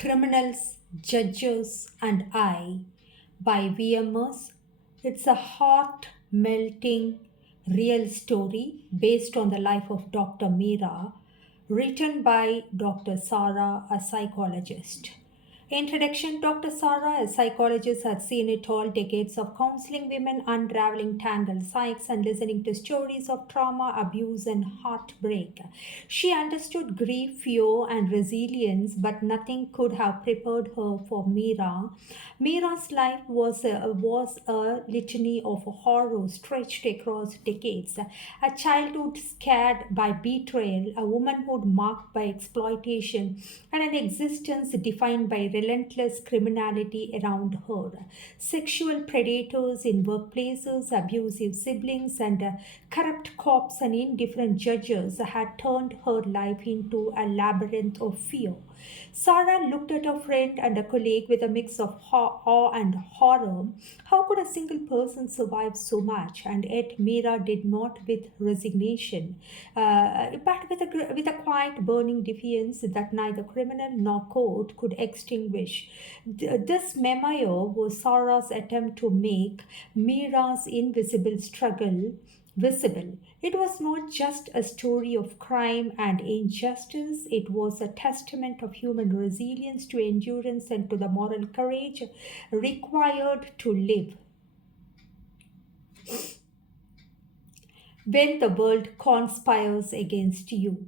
Criminals, Judges, and I by VMS. It's a heart melting, real story based on the life of Dr. Meera, written by Dr. Sarah, a psychologist. Introduction. Dr. Sarah, a psychologist, had seen it all, decades of counseling women, unraveling tangled psyches, and listening to stories of trauma, abuse, and heartbreak. She understood grief, fear, and resilience, but nothing could have prepared her for Meera. Meera's life was a litany of horror stretched across decades. A childhood scared by betrayal, a womanhood marked by exploitation, and an existence defined by relentless criminality around her. Sexual predators in workplaces, abusive siblings, and corrupt cops and indifferent judges had turned her life into a labyrinth of fear. Sarah looked at her friend and a colleague with a mix of awe and horror. How could a single person survive so much? And yet Meera did not with resignation, but with a quiet, burning defiance that neither criminal nor court could extinguish. This memoir was Sarah's attempt to make Meera's invisible struggle visible. It was not just a story of crime and injustice, it was a testament of human resilience to endurance and to the moral courage required to live when the world conspires against you.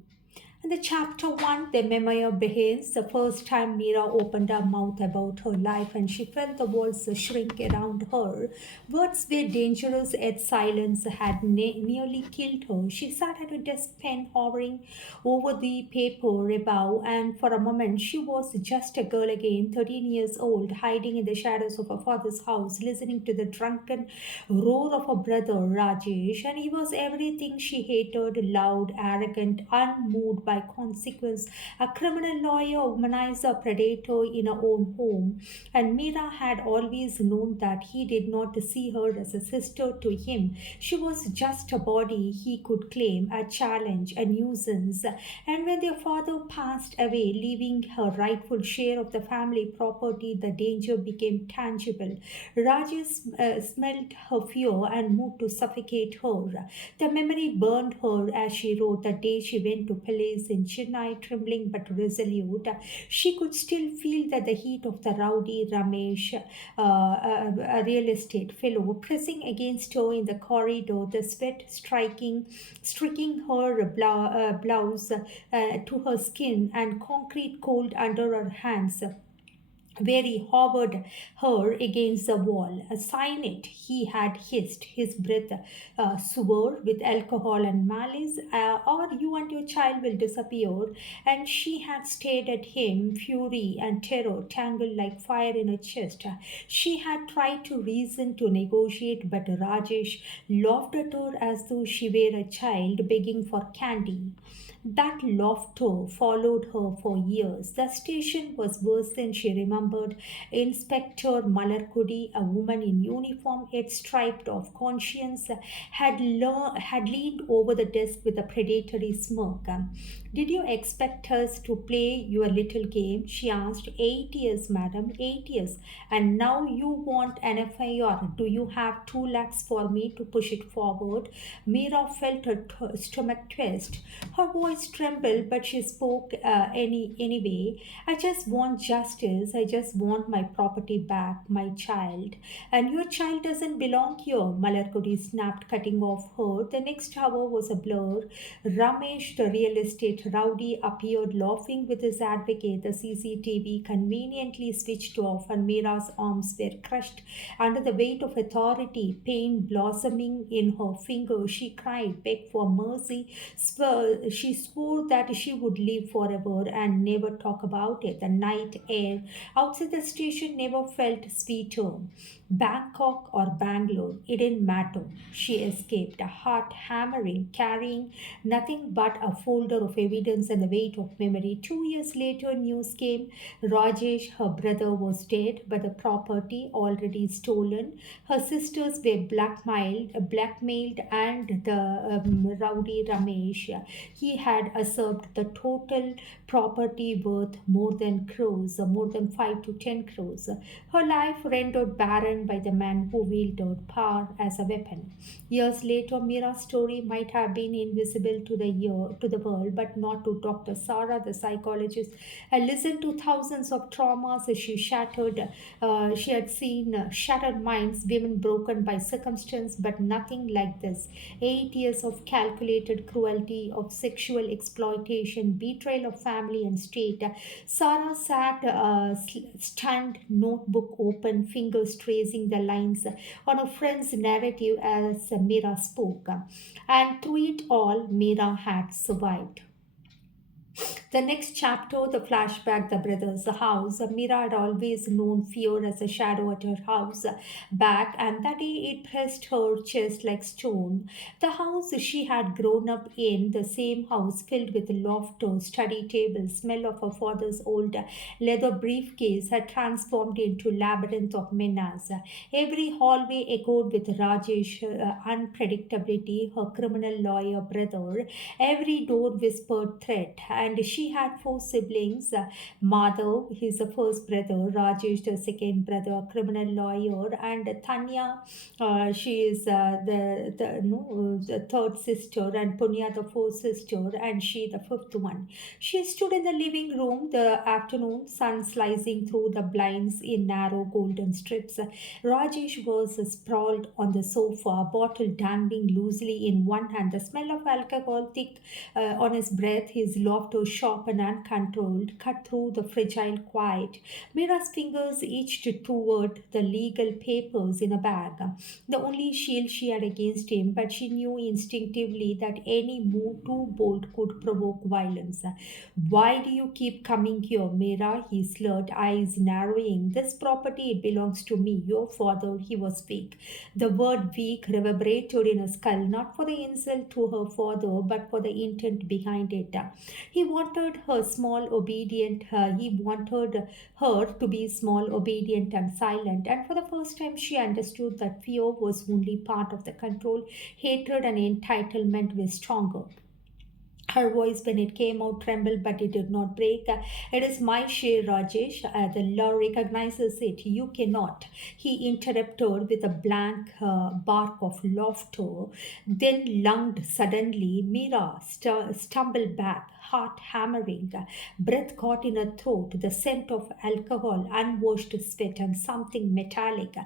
In the chapter 1, the memoir begins the first time Meera opened her mouth about her life and she felt the walls shrink around her. Words were dangerous, yet silence had nearly killed her. She sat at her desk, pen hovering over the paper above, and for a moment she was just a girl again, 13 years old, hiding in the shadows of her father's house, listening to the drunken roar of her brother Rajesh, and he was everything she hated, loud, arrogant, unmoved by consequence, a criminal lawyer, a womanizer, a predator in her own home. And Meera had always known that he did not see her as a sister to him. She was just a body he could claim, a challenge, a nuisance. And when their father passed away, leaving her rightful share of the family property, the danger became tangible. Rajesh smelled her fear and moved to suffocate her. The memory burned her as she wrote the day she went to police in Chennai, trembling but resolute. She could still feel that the heat of the rowdy Ramesh, a real estate fellow, pressing against her in the corridor, the sweat streaking her blouse to her skin, and concrete cold under her hands where he hovered her against the wall. Sign it, he had hissed, his breath swore with alcohol and malice, or you and your child will disappear. And she had stared at him, fury and terror tangled like fire in her chest. She had tried to reason, to negotiate, but Rajesh laughed at her as though she were a child begging for candy. That laughter followed her for years. The station was worse than she remembered. Inspector Malarkudi, a woman in uniform yet stripped of conscience, had leaned over the desk with a predatory smirk. Did you expect us to play your little game? She asked. 8 years, madam, 8 years. And now you want an FIR. Do you have 2 lakhs for me to push it forward? Meera felt her stomach twist. Her voice trembled, but she spoke anyway. I just want justice. I just want my property back, my child. And your child doesn't belong here, Malarkudi snapped, cutting off her. The next hour was a blur. Ramesh, the real estate rowdy, appeared laughing with his advocate. The CCTV conveniently switched off, and Meera's arms were crushed under the weight of authority, pain blossoming in her fingers. She cried, begged for mercy. She swore that she would live forever and never talk about it. The night air outside the station never felt sweeter. Bangkok or Bangalore, it didn't matter. She escaped, a heart hammering, carrying nothing but a folder of evidence and the weight of memory. 2 years later, news came. Rajesh, her brother, was dead, but the property already stolen. Her sisters were blackmailed, and the rowdy Ramesh, he had usurped the total property worth more than crores, more than 5 to 10 crores. Her life rendered barren by the man who wielded power as a weapon. Years later, Mira's story might have been invisible to the world, but not to Dr. Sarah, the psychologist. I listened to thousands of traumas as she shattered. She had seen shattered minds, women broken by circumstance, but nothing like this. 8 years of calculated cruelty, of sexual exploitation, betrayal of family and state. Sarah sat stunned, notebook open, fingers tracing the lines on a friend's narrative as Mira spoke. And through it all, Mira had survived. The next chapter, the flashback, the brothers' house. Mira had always known fear as a shadow at her house back, and that day it pressed her chest like stone. The house she had grown up in, the same house filled with laughter, study table, smell of her father's old leather briefcase, had transformed into labyrinth of menace. Every hallway echoed with Rajesh unpredictability, her criminal lawyer brother. Every door whispered threat, and she had four siblings. Madhav, he's the first brother, Rajesh, the second brother, criminal lawyer, and Tanya, she is the third sister, and Punya, the fourth sister, and she, the fifth one. She stood in the living room the afternoon, sun slicing through the blinds in narrow golden strips. Rajesh was sprawled on the sofa, bottle dangling loosely in one hand, the smell of alcohol thick on his breath, his laughter sharp and uncontrolled, cut through the fragile quiet. Mira's fingers itched toward the legal papers in a bag, the only shield she had against him, but she knew instinctively that any move too bold could provoke violence. Why do you keep coming here, Mira? He slurred, eyes narrowing. This property, it belongs to me, your father. He was weak. The word weak reverberated in her skull, not for the insult to her father, but for the intent behind it. He wanted her small, obedient, he wanted her to be small, obedient, and silent. And for the first time, she understood that fear was only part of the control. Hatred and entitlement were stronger. Her voice, when it came out, trembled, but it did not break. It is my share, Rajesh. The law recognizes it. You cannot. He interrupted with a blank bark of laughter, then lunged suddenly. Mira stumbled back, heart hammering, breath caught in her throat, the scent of alcohol, unwashed sweat, and something metallic,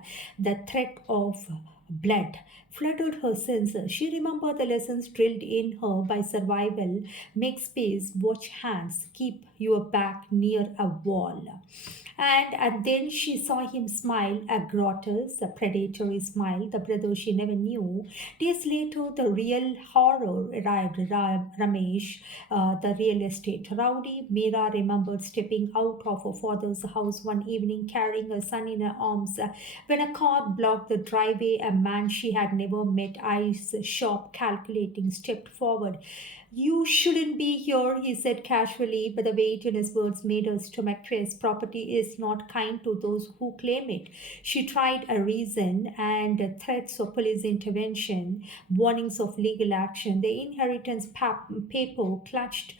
the threat of blood flooded her senses. She remembered the lessons drilled in her by survival: make space, watch hands, keep your back near a wall. And then she saw him smile, a grotesque, a predatory smile, the brother she never knew. Days later, the real horror arrived. Ramesh, the real estate rowdy. Meera remembered stepping out of her father's house one evening carrying her son in her arms. When a car blocked the driveway, a man she had never met, eyes sharp, calculating, stepped forward. You shouldn't be here, he said casually, but the weight in his words made her stomach trace. Property is not kind to those who claim it. She tried a reason, and threats of police intervention, warnings of legal action, the inheritance paper clutched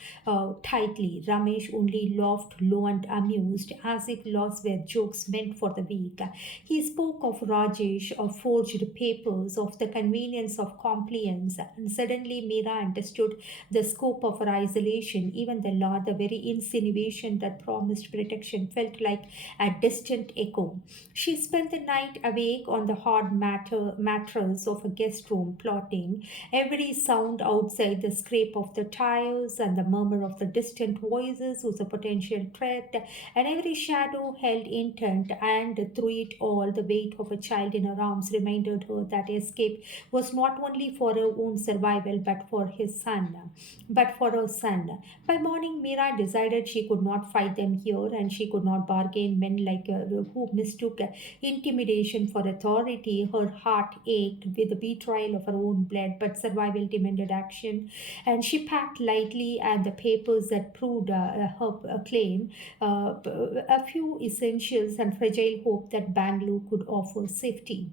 tightly. Ramesh only laughed low and amused, as if laws were jokes meant for the weak. He spoke of Rajesh, of forged papers, of the convenience of compliance, and suddenly Meera understood the scope of her isolation. Even the law, the very insinuation that promised protection, felt like a distant echo. She spent the night awake on the hard mattress of a guest room, plotting every sound outside, the scrape of the tires and the murmur of the distant voices was a potential threat, and every shadow held intent. And through it all, the weight of a child in her arms reminded her that escape was not only for her own survival but for his son. but for her son. By morning, Mira decided she could not fight them here and she could not bargain men like who mistook intimidation for authority. Her heart ached with the betrayal of her own blood, but survival demanded action. And she packed lightly and the papers that proved her claim, a few essentials and fragile hope that Bangalore could offer safety.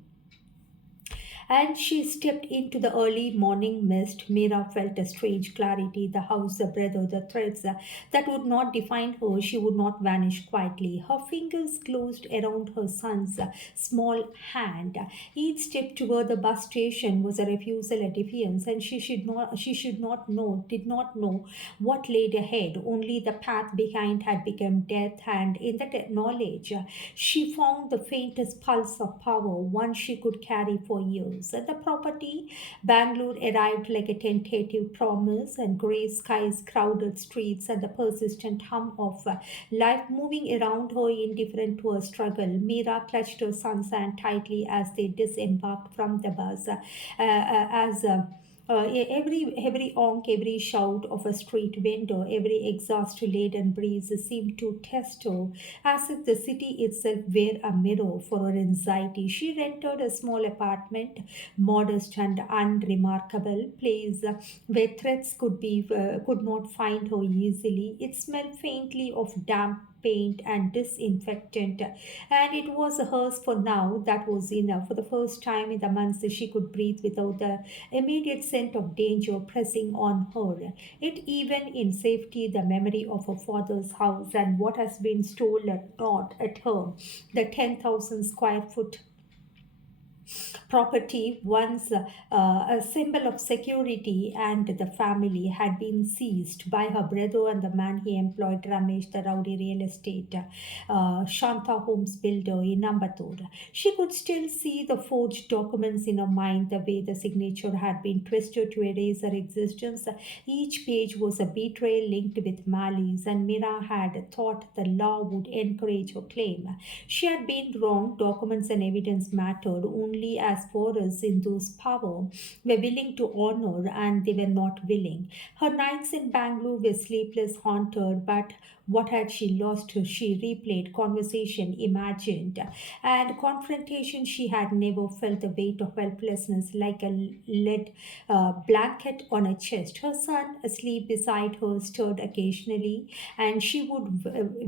And she stepped into the early morning mist. Mira felt a strange clarity, the house, the brother, the threads that would not define her. She would not vanish quietly. Her fingers closed around her son's small hand. Each step toward the bus station was a refusal, a defiance, and did not know what laid ahead. Only the path behind had become death, and in that knowledge, she found the faintest pulse of power, one she could carry for years. At the property, Bangalore arrived like a tentative promise, and grey skies, crowded streets, and the persistent hum of life moving around her, indifferent to her struggle. Mira clutched her son's hand tightly as they disembarked from the bus. As every honk, every shout of a street vendor, every exhaust-laden breeze seemed to test her, as if the city itself were a mirror for her anxiety. She rented a small apartment, modest and unremarkable, place where threats could not find her easily. It smelled faintly of damp paint and disinfectant, and it was hers for now. That was enough. For the first time in the months, she could breathe without the immediate scent of danger pressing on her. It even in safety, the memory of her father's house and what has been stolen not at her, the 10,000 square foot property, once a symbol of security and the family, had been seized by her brother and the man he employed, Ramesh, the rowdy real estate Shanta Homes builder in Ambattur. She could still see the forged documents in her mind, the way the signature had been twisted to erase her existence. Each page was a betrayal linked with malice, and Mira had thought the law would encourage her claim. She had been wrong. Documents and evidence mattered only as far as in those power were willing to honor, and they were not willing. Her nights in Bangalore were sleepless, haunted, but what had she lost? She replayed conversation, imagined, and confrontation. She had never felt the weight of helplessness like a lead blanket on her chest. Her son, asleep beside her, stirred occasionally, and she would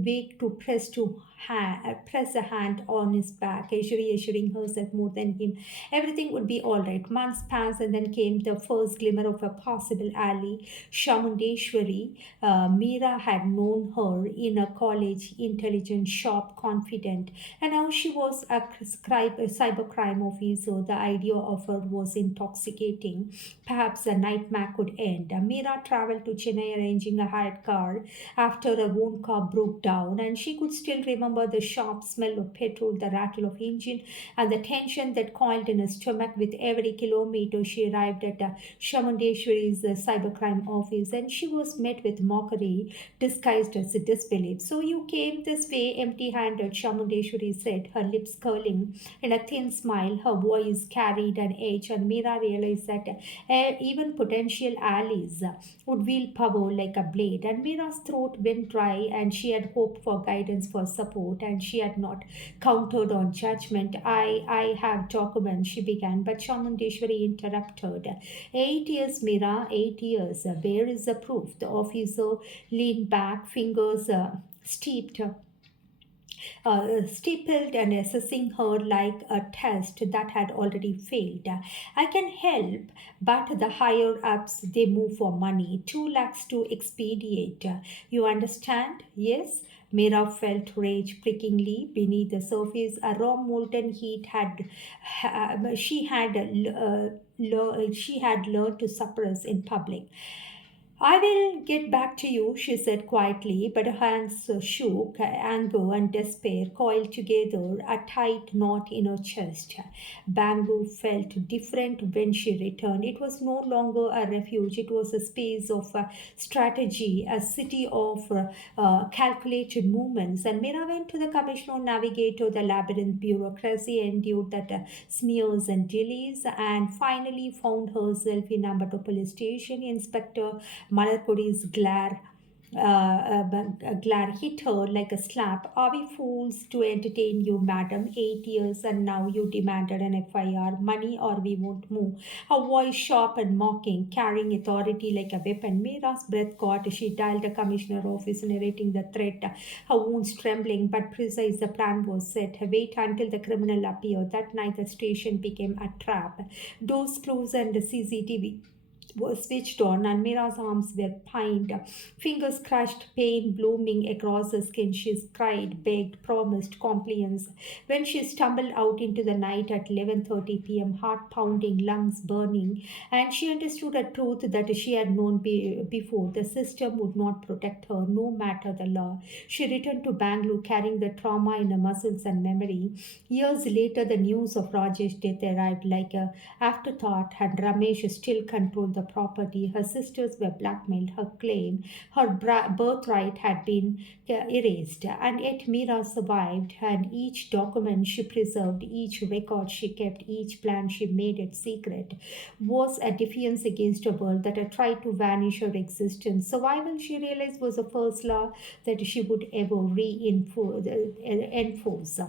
wake to press a hand on his back, reassuring herself more than him. Everything would be all right. Months passed, and then came the first glimmer of a possible ally, Shamundeshwari. Meera had known her in a college, intelligent, sharp, confident, and now she was a cybercrime officer. The idea of her was intoxicating. Perhaps the nightmare could end. Meera traveled to Chennai arranging a hired car after her own car broke down, and she could still remember the sharp smell of petrol, the rattle of engine, and the tension that coiled in her stomach with every kilometer. She arrived at Shamundeshwari's cybercrime office, and she was met with mockery disguised as disbelief. "So you came this way empty handed," Shamundeshwari said, her lips curling in a thin smile. Her voice carried an edge, and Meera realized that even potential allies would wield power like a blade. And Meera's throat went dry, and she had hoped for guidance, for support, and she had not counted on judgment. I have documents," she began, but Shamundeshwari interrupted. "8 years, Meera, 8 years. Where is the proof?" The officer leaned back, fingers steepled and assessing her like a test that had already failed. "I can help, but the higher ups, they move for money. 2 lakhs to expedite. You understand? Yes?" Mira felt rage prickingly beneath the surface. A raw molten heat she had learned to suppress in public. I will get back to you, she said quietly, but her hands shook. Anger and despair coiled together, a tight knot in her chest. Bangalore felt different when she returned. It was no longer a refuge, it was a space of strategy, a city of calculated movements. And Mira went to the commissioner, navigator, the labyrinth bureaucracy, endured that sneers and delays, and finally found herself in Ambato police station. Inspector Malakodi's glare hit her like a slap. Are we fools to entertain you, madam? 8 years and now you demanded an FIR, money or we won't move. Her voice sharp and mocking, carrying authority like a weapon. Mira's breath caught. She dialed the commissioner office, narrating the threat, her wounds trembling but precise. The plan was set. Wait until the criminal appeared. That night the station became a trap. Doors closed and the CCTV was switched on, and Mira's arms were pinned, fingers crushed, pain blooming across her skin. She cried, begged, promised compliance. When she stumbled out into the night at 11:30 p.m., heart pounding, lungs burning, and she understood a truth that she had known before: the system would not protect her, no matter the law. She returned to Bangalore carrying the trauma in her muscles and memory. Years later, the news of Rajesh's death arrived like a afterthought, and Ramesh still controlled the property. Her sisters were blackmailed. Her claim, her birthright had been erased. And yet Mira survived, and each document she preserved, each record she kept, each plan she made it secret was a defiance against a world that had tried to vanish her existence. Survival, she realized, was the first law that she would ever enforce.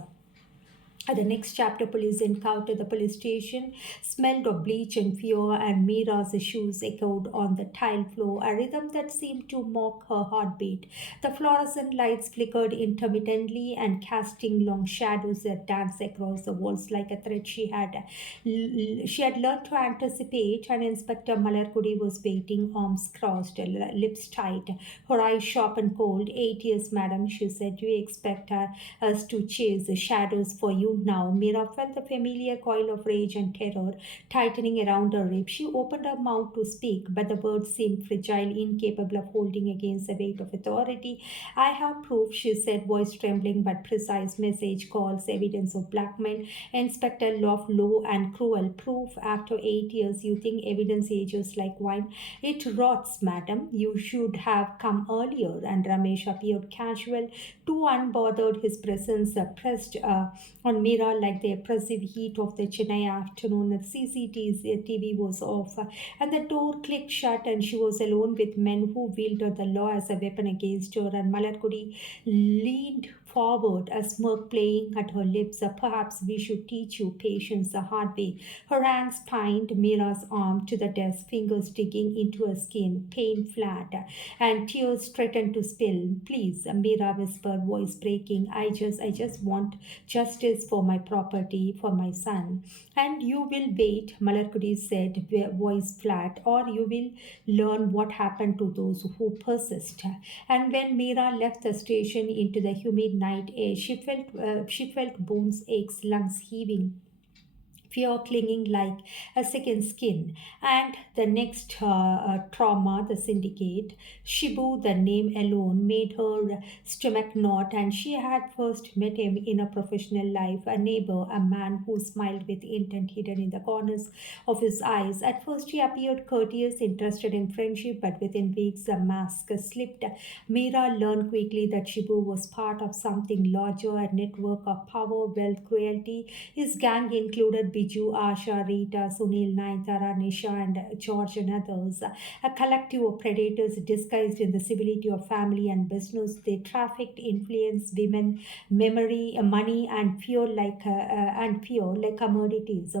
The next chapter, police encounter the police station, smelled of bleach and fear, and Mira's shoes echoed on the tile floor, a rhythm that seemed to mock her heartbeat. The fluorescent lights flickered intermittently and casting long shadows that danced across the walls like a thread she had learned to anticipate. And Inspector Malarkudi was waiting, arms crossed, lips tight, her eyes sharp and cold. 8 years, madam, she said. Do you expect us to chase the shadows for you now? Mira felt the familiar coil of rage and terror tightening around her ribs. She opened her mouth to speak, but the words seemed fragile, incapable of holding against the weight of authority. I have proof, she said, voice trembling but precise. Message, calls, evidence of blackmail. Inspector laughed low and cruel. Proof after 8 years? You think evidence ages like wine? It rots, madam. You should have come earlier. And Ramesh appeared casual, too unbothered. His presence pressed on Mira like the oppressive heat of the Chennai afternoon. The CCTV was off, and the door clicked shut, and she was alone with men who wielded the law as a weapon against her. And Malarkudi leaned forward, a smirk playing at her lips. Perhaps we should teach you patience the hard way. Her hands pined Mira's arm to the desk, fingers digging into her skin, pain flat, and tears threatened to spill. Please, Mira whispered, voice breaking. I just want justice for my property, for my son. And you will wait, Malarkudi said, voice flat, or you will learn what happened to those who persist. And when Mira left the station into the humid night air, she felt bones aches, lungs heaving, fear clinging like a second skin. And the next trauma, the syndicate, Shibu, the name alone, made her stomach knot. And she had first met him in a professional life, a neighbor, a man who smiled with intent hidden in the corners of his eyes. At first, he appeared courteous, interested in friendship, but within weeks, the mask slipped. Mira learned quickly that Shibu was part of something larger, a network of power, wealth, cruelty. His gang included Biju, Asha, Rita, Sunil, Naintara, Nisha, and George, and others. A collective of predators disguised in the civility of family and business. They trafficked, influenced women, memory, money, and fear like commodities.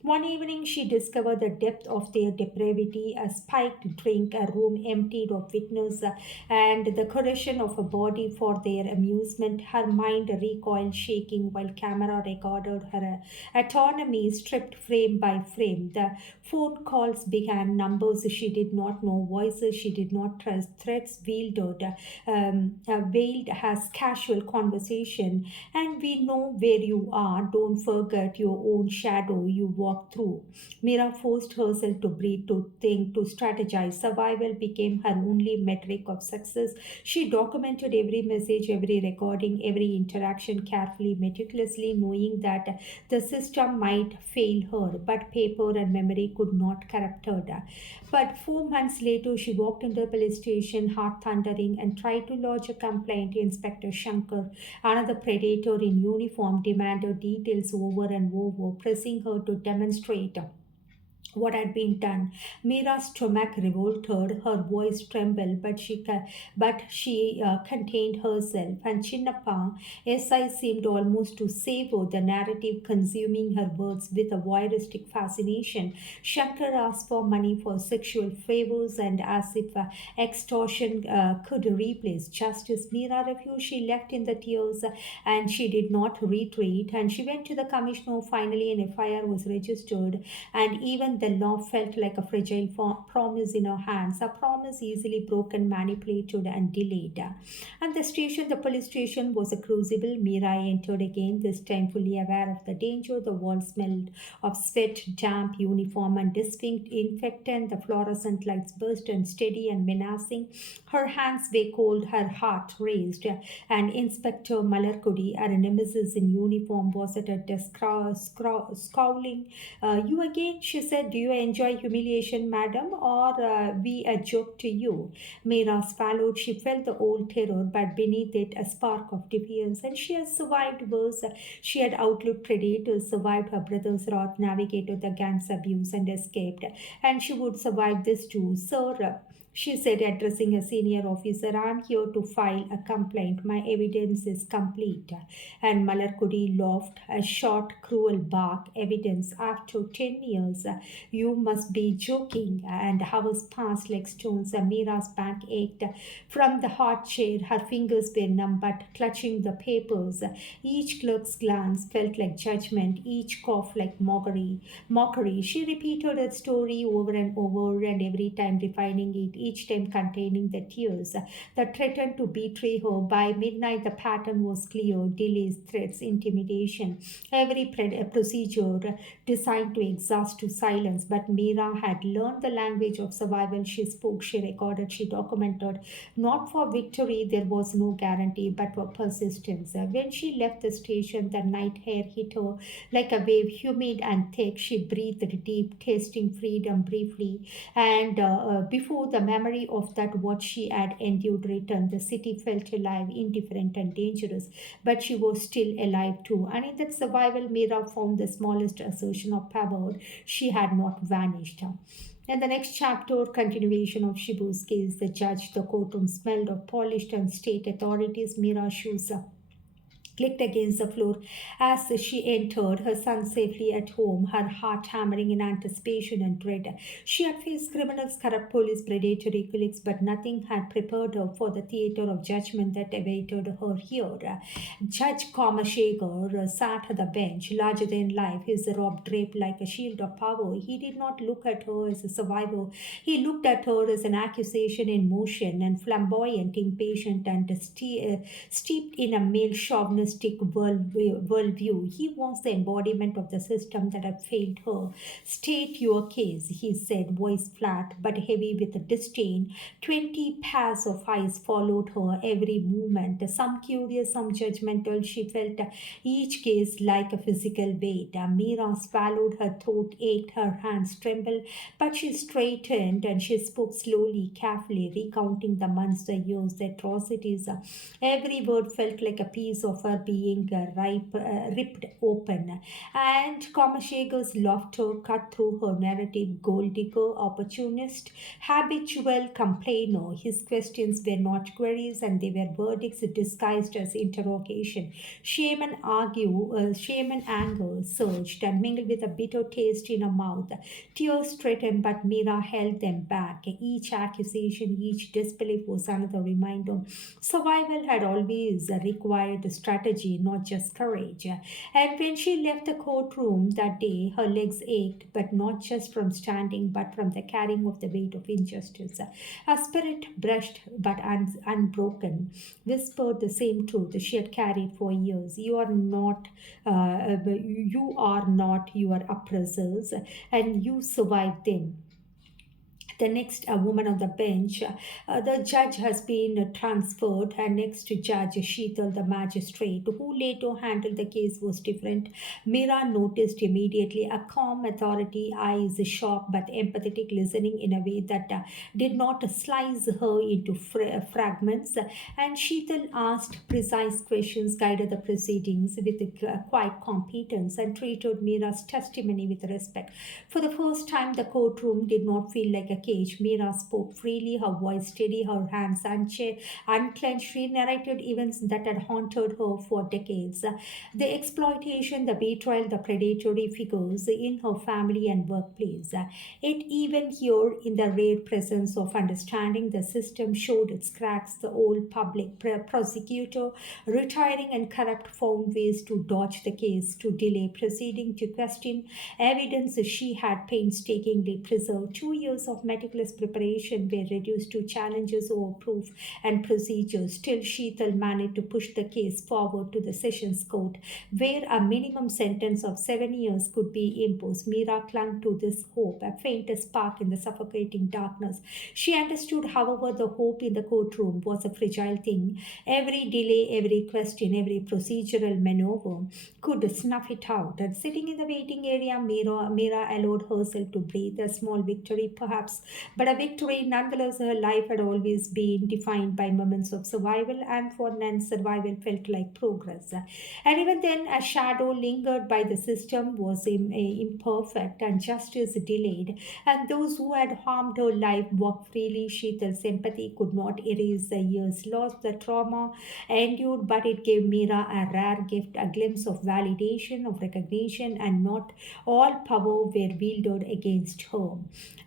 One evening, she discovered the depth of their depravity: a spiked drink, a room emptied of witness, and the correction of a body for their amusement. Her mind recoiled, shaking, while camera recorded her autonomy carefully stripped frame by frame. The phone calls began, numbers she did not know, voices she did not trust, threats veiled as casual conversation. And we know where you are. Don't forget your own shadow you walk through. Mira forced herself to breathe, to think, to strategize. Survival became her only metric of success. She documented every message, every recording, every interaction carefully, meticulously, knowing that the system might fail her, but paper and memory could not corrupt her. But 4 months later, she walked into the police station, heart thundering, and tried to lodge a complaint. Inspector Shankar, another predator in uniform, demanded details over and over, pressing her to demonstrate what had been done. Mira's stomach revolted, her voice trembled, but she contained herself. And Chinnappa, SI seemed almost to savor the narrative, consuming her words with a voyeuristic fascination. Shankar asked for money for sexual favors, and as if extortion could replace justice, Mira refused. She left in the tears, and she did not retreat. And she went to the commissioner. Finally, an FIR was registered, and even the law felt like a fragile promise in her hands, a promise easily broken, manipulated, and delayed. And the police station was a crucible. Mira entered again, this time fully aware of the danger. The walls smelled of sweat, damp uniform, and distinct infectant. The fluorescent lights burst and steady and menacing. Her hands were cold, her heart raised, and Inspector Malarkudi, her nemesis in uniform, was at her desk scowling. You again, she said. Do you enjoy humiliation, madam, or we a joke to you? Mira swallowed. She felt the old terror, but beneath it a spark of defiance. And she has survived worse. She had outlived predators, survived her brother's wrath, navigated the gang's abuse, and escaped. And she would survive this too. Sir, she said, addressing a senior officer, I'm here to file a complaint. My evidence is complete. And Malarkudi laughed, a short, cruel bark. Evidence after 10 years. You must be joking. And hours passed like stones. Amira's back ached from the hot chair. Her fingers were numb, but clutching the papers. Each clerk's glance felt like judgment, each cough like mockery. She repeated her story over and over, and every time refining it, each time containing the tears that threatened to betray her. By midnight, the pattern was clear: delays, threats, intimidation. Every procedure designed to exhaust to silence. But Mira had learned the language of survival. She spoke, she recorded, she documented. Not for victory, there was no guarantee, but for persistence. When she left the station, the night air hit her like a wave, humid and thick. She breathed deep, tasting freedom briefly. And before the memory of that, what she had endured returned, the city felt alive, indifferent, and dangerous. But she was still alive too. And in that survival, Mira found the smallest assertion of power. She had not vanished. In the next chapter, continuation of Shibu's case, the judge, the courtroom smelled of polished and state authorities. Mira's shoes clicked against the floor as she entered, her son safely at home, her heart hammering in anticipation and dread. She had faced criminals, corrupt police, predatory colleagues, but nothing had prepared her for the theater of judgment that awaited her here. Judge Kamashegar sat at the bench, larger than life, his robe draped like a shield of power. He did not look at her as a survivor. He looked at her as an accusation in motion, and flamboyant, impatient, and steeped in a male chauvinistic worldview. He was the embodiment of the system that had failed her. State your case, he said, voice flat but heavy with disdain. 20 pairs of eyes followed her every movement, some curious, some judgmental. She felt each gaze like a physical weight. Mira swallowed, her throat ached, her hands trembled, but she straightened and she spoke slowly, carefully, recounting the months, the years, the atrocities. Every word felt like a piece of her being ripped open. And Kamashegar's laughter cut through her narrative. Gold digger, opportunist, habitual complainer. His questions were not queries, and they were verdicts disguised as interrogation. Shame and anger surged and mingled with a bitter taste in her mouth. Tears threatened, but Mira held them back. Each accusation, each disbelief was another reminder. Survival had always required strategy strategy, not just courage. And when she left the courtroom that day, her legs ached, but not just from standing, but from the carrying of the weight of injustice. Her spirit, brushed but unbroken, whispered the same truth she had carried for years. You are not your oppressors, and you survived them. The next woman on the bench, the judge has been transferred. Her next judge, Sheetal, the magistrate, who later handled the case, was different. Mira noticed immediately a calm authority, eyes sharp but empathetic, listening in a way that did not slice her into fragments. And Sheetal asked precise questions, guided the proceedings with quiet competence, and treated Mira's testimony with respect. For the first time, the courtroom did not feel like a cage. Mira spoke freely, her voice steady, her hands unclenched. She narrated events that had haunted her for decades. The exploitation, the betrayal, the predatory figures in her family and workplace. Yet, even here, in the rare presence of understanding, the system showed its cracks. The old public prosecutor, retiring and corrupt, found ways to dodge the case, to delay proceeding, to question evidence she had painstakingly preserved. 2 years of meticulous preparation were reduced to challenges over proof and procedures. Still, Sheetal managed to push the case forward to the Sessions Court, where a minimum sentence of 7 years could be imposed. Mira clung to this hope, a faint spark in the suffocating darkness. She understood, however, the hope in the courtroom was a fragile thing. Every delay, every question, every procedural maneuver could snuff it out. And sitting in the waiting area, Mira allowed herself to breathe. A small victory, perhaps, but a victory nonetheless. Her life had always been defined by moments of survival, and for none, survival felt like progress. And even then, a shadow lingered by the system, was imperfect, and justice delayed. And those who had harmed her life walked freely. Sheetal's sympathy could not erase the years lost, the trauma endured, but it gave Mira a rare gift, a glimpse of validation, of recognition, and not all power were wielded against her.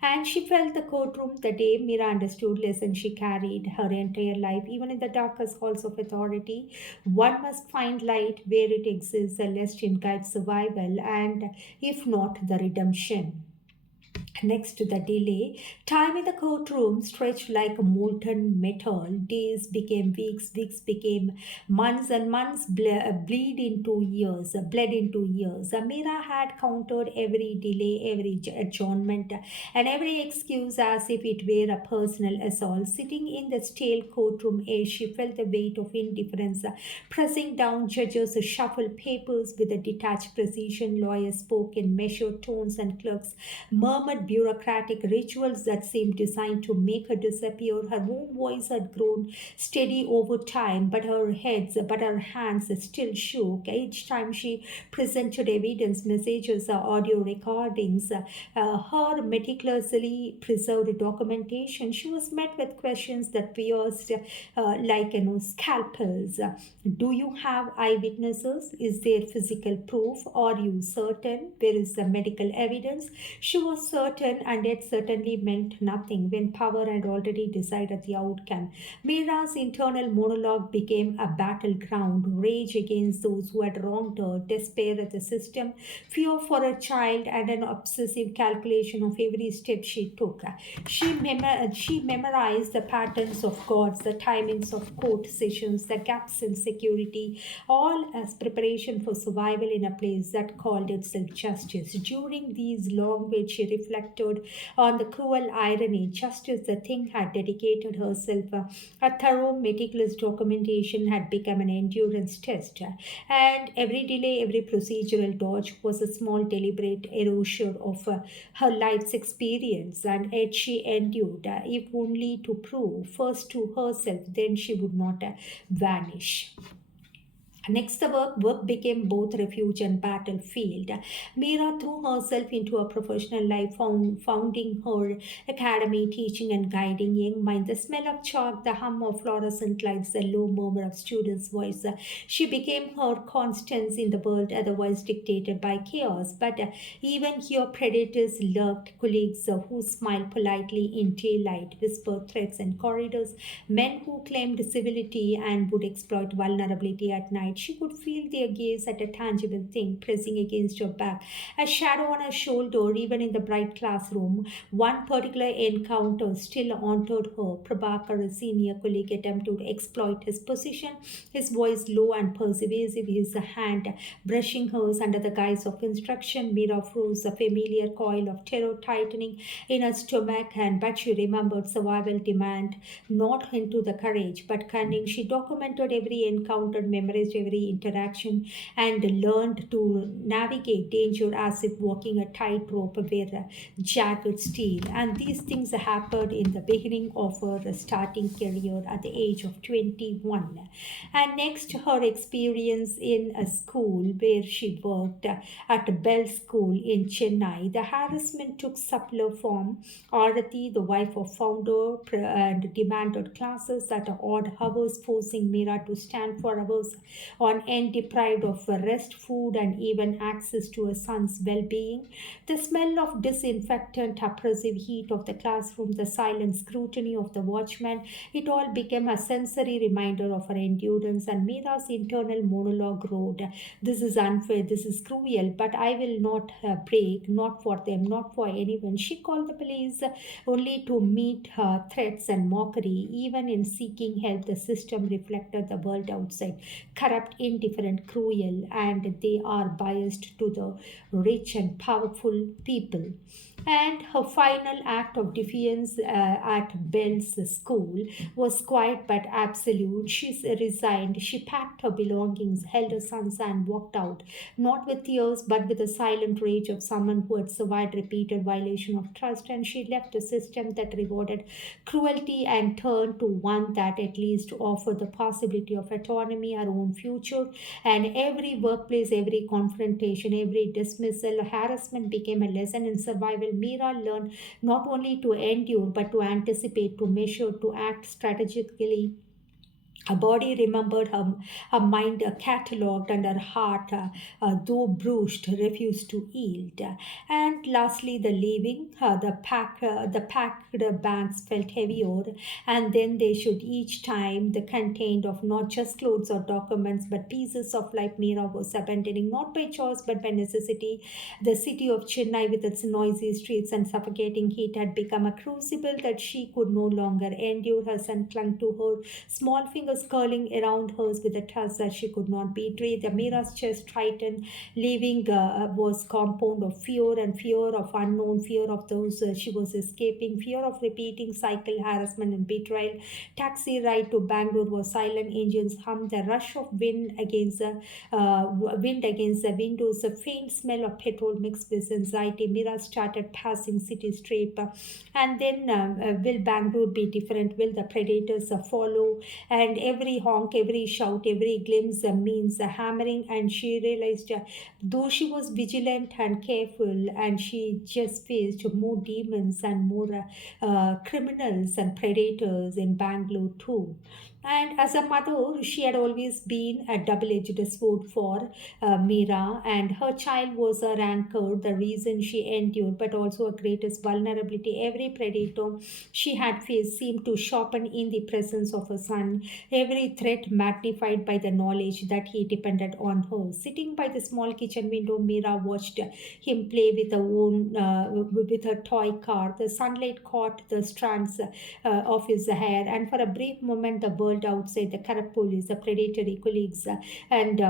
And she felt the courtroom the day. Mira understood lesson she carried her entire life. Even in the darkest halls of authority, one must find light where it exists, a lesson guides survival, and if not, the redemption. Next to the delay, time in the courtroom stretched like molten metal. Days became weeks, weeks became months, and months bled into years. Amira had countered every delay, every adjournment, and every excuse as if it were a personal assault. Sitting in the stale courtroom air, she felt the weight of indifference pressing down. Judges shuffled papers with a detached precision. Lawyers spoke in measured tones, and clerks murmured bureaucratic rituals that seemed designed to make her disappear. Her own voice had grown steady over time, but her hands still shook. Each time she presented evidence, messages, audio recordings, her meticulously preserved documentation, she was met with questions that pierced scalpels. Do you have eyewitnesses? Is there physical proof? Are you certain? Where is the medical evidence? She was certain, and it certainly meant nothing when power had already decided the outcome. Mira's internal monologue became a battleground, rage against those who had wronged her, despair at the system, fear for her child, and an obsessive calculation of every step she took. She memorized the patterns of gods, the timings of court sessions, the gaps in security, all as preparation for survival in a place that called itself justice. During these long waits, she reflected on the cruel irony. Justice, the thing, had dedicated herself. A thorough, meticulous documentation had become an endurance test. And every delay, every procedural dodge was a small, deliberate erasure of her life's experience. And yet she endured, if only to prove, first to herself, then she would not vanish. Next, the work became both refuge and battlefield. Mira threw herself into a professional life, founding her academy, teaching and guiding young minds. The smell of chalk, the hum of fluorescent lights, the low murmur of students' voice. She became her constance in the world otherwise dictated by chaos. But even here, predators lurked, colleagues who smiled politely in daylight, whispered threats in corridors, men who claimed civility and would exploit vulnerability at night. night. She could feel their gaze at a tangible thing pressing against her back, a shadow on her shoulder, even in the bright classroom. One particular encounter still haunted her. Prabhakar, a senior colleague, attempted to exploit his position, his voice low and persuasive, his hand brushing hers under the guise of instruction. Mira froze, a familiar coil of terror tightening in her stomach, and but she remembered survival demand not into the courage but cunning. She documented every encounter, memorized every interaction, and learned to navigate danger as if walking a tightrope where jagged steel. And these things happened in the beginning of her starting career at the age of 21. And next, her experience in a school where she worked at Bell School in Chennai. The harassment took subtler form. Arati, the wife of founder, and demanded classes at odd hours, forcing Mira to stand for hours on end, deprived of rest, food, and even access to her son's well-being. The smell of disinfectant, oppressive heat of the classroom, the silent scrutiny of the watchman, it all became a sensory reminder of her endurance. And Mira's internal monologue wrote, "This is unfair, this is cruel, but I will not break, not for them, not for anyone." She called the police only to meet threats and mockery. Even in seeking help, the system reflected the world outside, corrupt, indifferent, cruel, and they are biased to the rich and powerful people. And her final act of defiance at Bell's school was quiet but absolute. She resigned. She packed her belongings, held her son's hand, walked out, not with tears but with the silent rage of someone who had survived repeated violation of trust. And she left a system that rewarded cruelty and turned to one that at least offered the possibility of autonomy, her own future. And every workplace, every confrontation, every dismissal, harassment became a lesson in survival. Mira learned not only to endure but to anticipate, to measure, to act strategically. Her body remembered, her mind catalogued, and her heart, though bruised, refused to yield. And lastly, the leaving, the packed bags felt heavier, and then they should each time the contained of not just clothes or documents, but pieces of life. Mira was abandoning not by choice but by necessity. The city of Chennai, with its noisy streets and suffocating heat, had become a crucible that she could no longer endure. Her son clung to her, small fingers curling around hers with a trust that she could not betray. The Mira's chest tightened. Leaving was compound of fear, and fear of unknown, fear of those she was escaping, fear of repeating cycle, harassment, and betrayal. Taxi ride to Bangalore was silent. Engines hummed. The rush of wind against the windows. A faint smell of petrol mixed with anxiety. Mira started passing city street, and then will Bangalore be different? Will the predators follow? And every honk, every shout, every glimpse means a hammering. And she realized, though she was vigilant and careful, and she just faced more demons and more criminals and predators in Bangalore too. And as a mother, she had always been a double-edged sword for Mira, and her child was her anchor, the reason she endured, but also her greatest vulnerability. Every predator she had faced seemed to sharpen in the presence of her son, every threat magnified by the knowledge that he depended on her. Sitting by the small kitchen window, Mira watched him play with a toy car. The sunlight caught the strands of his hair, and for a brief moment, the world outside, the corrupt police, the predatory colleagues, and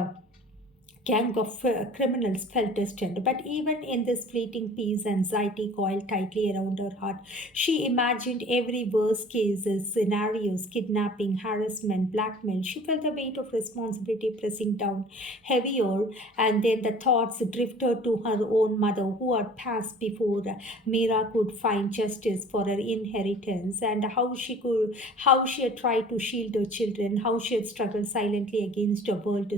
gang of criminals felt distant. But even in this fleeting peace, anxiety coiled tightly around her heart. She imagined every worst cases, scenarios, kidnapping, harassment, blackmail. She felt the weight of responsibility pressing down heavier, and then the thoughts drifted to her own mother, who had passed before Mira could find justice for her inheritance, and how she had tried to shield her children, how she had struggled silently against a world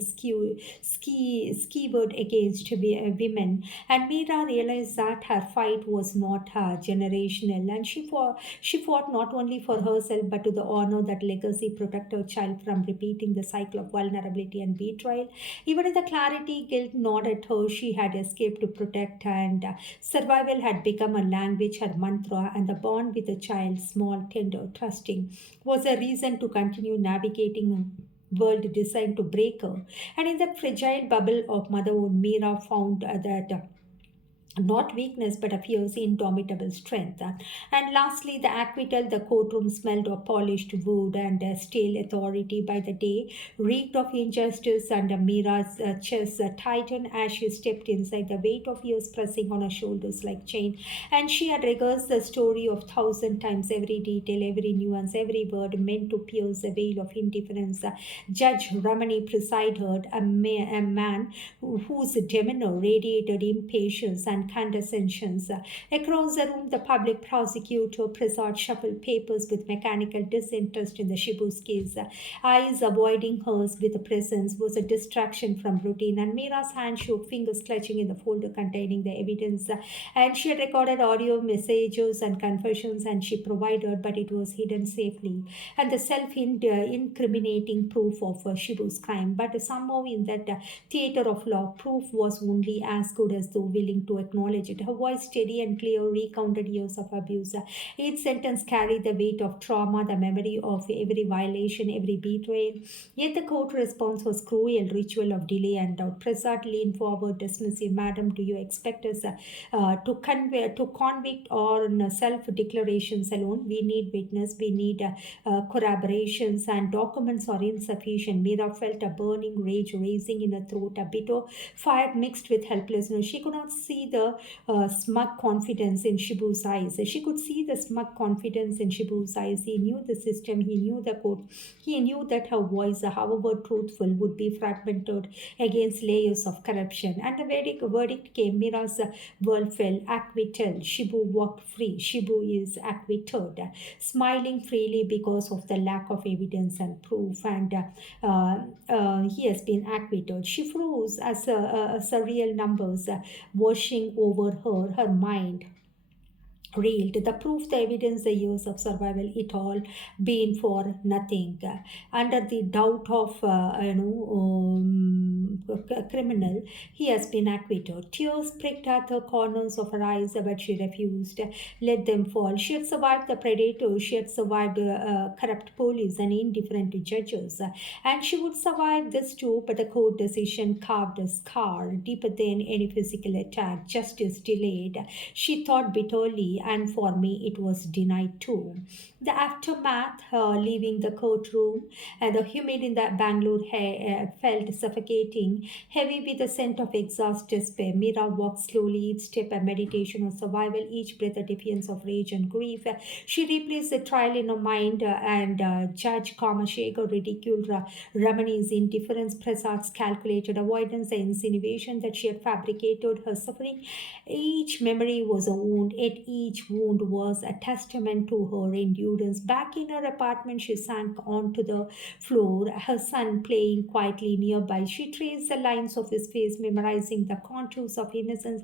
skewered against women. And Mira realized that her fight was not generational, and she fought not only for herself but to the honor that legacy, protect her child from repeating the cycle of vulnerability and betrayal. Even in the clarity, guilt gnawed at her. She had escaped to protect, and survival had become a language, her mantra, and the bond with the child, small, tender, trusting, was a reason to continue navigating world designed to break her. And in that fragile bubble of motherhood, Mira found that not weakness but a fierce indomitable strength. And lastly, the acquittal, the courtroom smelled of polished wood and stale authority. By the day reeked of injustice, and Mira's chest tightened as she stepped inside, the weight of years pressing on her shoulders like chain. And she had rehearsed the story of thousand times, every detail, every nuance, every word meant to pierce the veil of indifference. Judge Ramani presided her, a man whose demeanor radiated impatience and condescension. Across the room, the public prosecutor Prasad shuffled papers with mechanical disinterest in the Shibu's case. Eyes avoiding hers with a presence was a distraction from routine, and Mira's hand shook, fingers clutching in the folder containing the evidence. And she had recorded audio messages and confessions, and she provided, but it was hidden safely. And the self-incriminating proof of Shibu's crime. But somehow, in that theater of law, proof was only as good as though willing to acknowledge it. Her voice, steady and clear, recounted years of abuse. Each sentence carried the weight of trauma, the memory of every violation, every betrayal. Yet the court response was cruel, ritual of delay and doubt. Prasad leaned forward, dismissive. Madam, do you expect us to convict on self-declarations alone? We need witness, we need corroborations, and documents are insufficient. Mira felt a burning rage raising in her throat, a bitter fire mixed with helplessness. She could not see the smug confidence in Shibu's eyes. She could see the smug confidence in Shibu's eyes. He knew the system, he knew the court, he knew that her voice, however truthful, would be fragmented against layers of corruption. And the verdict came. Mira's world fell. Acquittal. Shibu walked free. Shibu is acquitted, smiling freely because of the lack of evidence and proof. And he has been acquitted. She froze as surreal numbers washing over her. Her mind reeled. The proof, the evidence, the years of survival, it all been for nothing. Under the doubt of criminal, he has been acquitted. Tears pricked at the corners of her eyes, but she refused. Let them fall. She had survived the predators. She had survived corrupt police and indifferent judges, and she would survive this too. But the court decision carved a scar deeper than any physical attack. Justice delayed. She thought bitterly, and for me it was denied too. The aftermath, leaving the courtroom, and the humid in the Bangalore hair felt suffocating, heavy with the scent of exhaust, despair. Mira walked slowly, each step a meditation on survival, each breath a defiance of rage and grief. She replaced the trial in her mind, and Judge Kamashekhar ridiculed Ramani's indifference, Prasad's calculated avoidance, the insinuation that she had fabricated her suffering. Each memory was a wound, yet each wound was a testament to her endurance. Back in her apartment, she sank onto the floor, her son playing quietly nearby. She traced the lines of his face, memorizing the contours of innocence.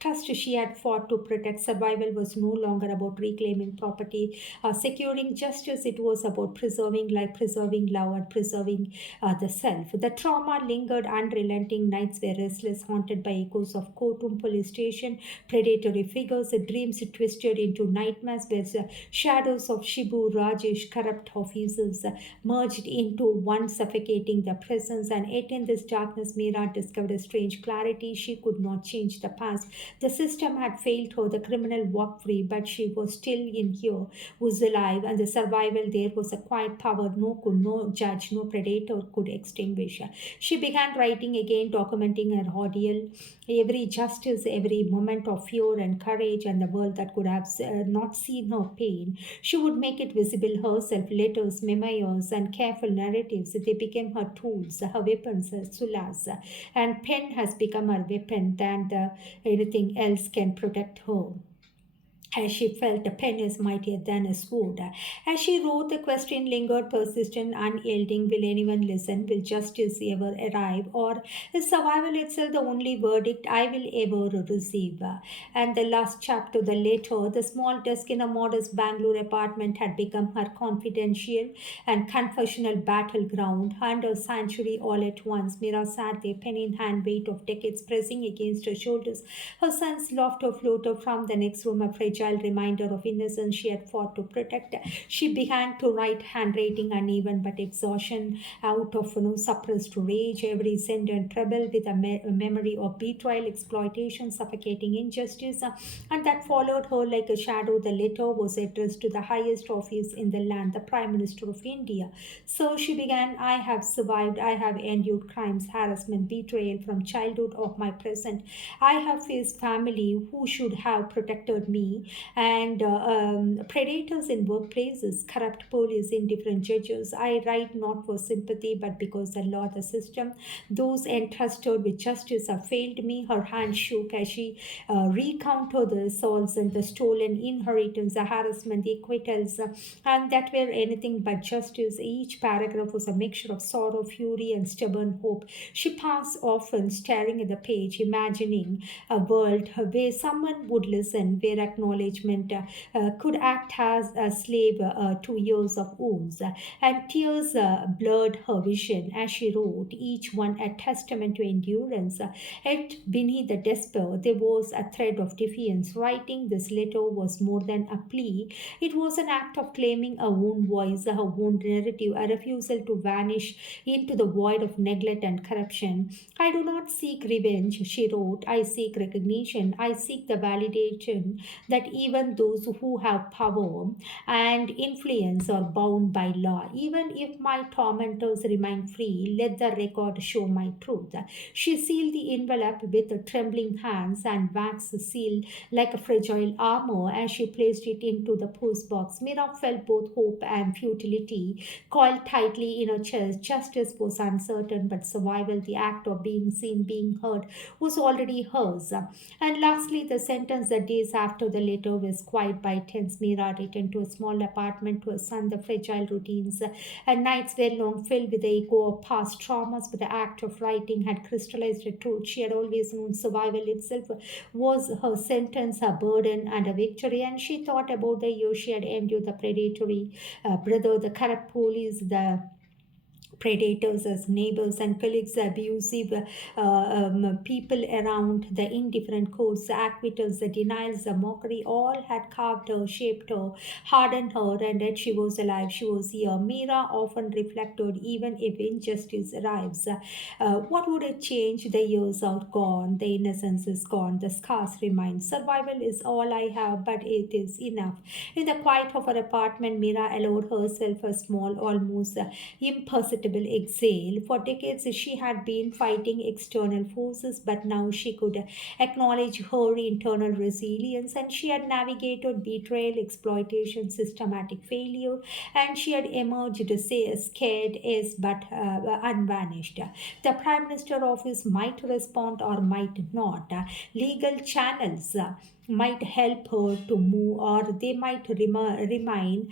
Trust she had fought to protect. Survival was no longer about reclaiming property, securing justice. It was about preserving life, preserving love, and preserving the self. The trauma lingered unrelenting. Nights were restless, haunted by echoes of courtroom, police station, predatory figures. Dreams twisted into nightmares where the shadows of Shibu, Rajesh, corrupt officers merged into one, suffocating the presence. And yet in this darkness, Mira discovered a strange clarity. She could not change the past. The system had failed her. The criminal walked free, but she was still in here, was alive, and the survival there was a quiet power no judge, no predator could extinguish. She began writing again, documenting her ordeal, every justice, every moment of fear and courage, and the world that could have not seen her pain. She would make it visible herself. Letters, memoirs, and careful narratives, they became her tools, her weapons, her sulas. And pen has become her weapon than anything else can protect her. As she felt, a pen is mightier than a sword. As she wrote, the question lingered, persistent, unyielding. Will anyone listen? Will justice ever arrive? Or is survival itself the only verdict I will ever receive? And the last chapter, the letter, the small desk in a modest Bangalore apartment had become her confidential and confessional battleground. And a sanctuary all at once. Mira sat there, pen in hand, weight of decades pressing against her shoulders. Her son's laughter floated from the next room, a fragile fragile reminder of innocence she had fought to protect. She began to write, handwriting uneven but exhaustion out of suppressed rage, every sentence troubled with a memory of betrayal, exploitation, suffocating injustice, and that followed her like a shadow. The letter was addressed to the highest office in the land, the Prime Minister of India. So she began, I have survived, I have endured crimes, harassment, betrayal from childhood of my present. I have faced family who should have protected me, and predators in workplaces, corrupt police, indifferent judges. I write not for sympathy, but because the law, the system, those entrusted with justice have failed me. Her hand shook as she recounted the assaults and the stolen inheritance, the harassment, the acquittals, and that were anything but justice. Each paragraph was a mixture of sorrow, fury, and stubborn hope. She paused often, staring at the page, imagining a world where someone would listen, where acknowledgement could act as a slave to years of wounds. And tears blurred her vision as she wrote, each one a testament to endurance. Yet beneath the despair, there was a thread of defiance. Writing this letter was more than a plea, it was an act of claiming a own voice, her own narrative, a refusal to vanish into the void of neglect and corruption. I do not seek revenge, she wrote. I seek recognition. I seek the validation that even those who have power and influence are bound by law. Even if my tormentors remain free, let the record show my truth. She sealed the envelope with trembling hands and wax seal like a fragile armor as she placed it into the postbox. Mira felt both hope and futility coiled tightly in her chest. Justice was uncertain, but survival, the act of being seen, being heard, was already hers. And lastly, the sentence that days after the letter was quiet by tense. Mira returned to a small apartment to her son, the fragile routines and nights were long filled with the echo of past traumas, but the act of writing had crystallized a truth. She had always known survival itself was her sentence, her burden, and a victory. And she thought about the years she had endured, the predatory brother, the corrupt police, the predators as neighbors and colleagues, the abusive people around, the indifferent courts, the acquittals, the denials, the mockery, all had carved her, shaped her, hardened her, and yet she was alive, she was here. Mira often reflected, even if injustice arrives, what would it change? The years are gone, the innocence is gone, the scars remain. Survival is all I have, but it is enough. In the quiet of her apartment, Mira allowed herself a small, almost imperceptible exhale. For decades, she had been fighting external forces, but now she could acknowledge her internal resilience, and she had navigated betrayal, exploitation, systematic failure, and she had emerged scared as but unvanished. The Prime Minister office might respond or might not. Legal channels might help her to move, or they might remain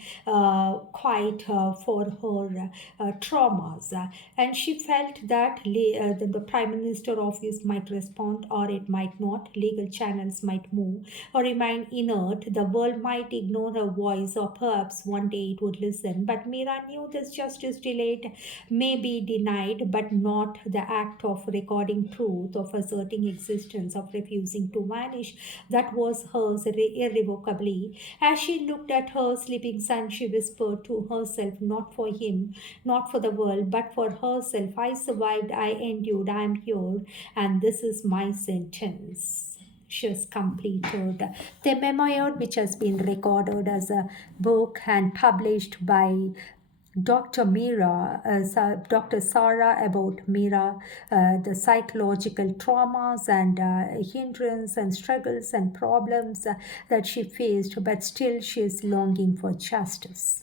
quiet for her traumas. And she felt that the Prime Minister office might respond or it might not. Legal channels might move or remain inert. The world might ignore her voice, or perhaps one day it would listen. But Mira knew this justice delayed may be denied, but not the act of recording truth, of asserting existence, of refusing to vanish. That was hers irrevocably. As she looked at her sleeping son, she whispered to herself, not for him, not for the world, but for herself. I survived, I endured, I am here, and this is my sentence. She has completed the memoir, which has been recorded as a book and published by Dr. Sarah, about Mira, the psychological traumas and hindrance and struggles and problems that she faced, but still she is longing for justice.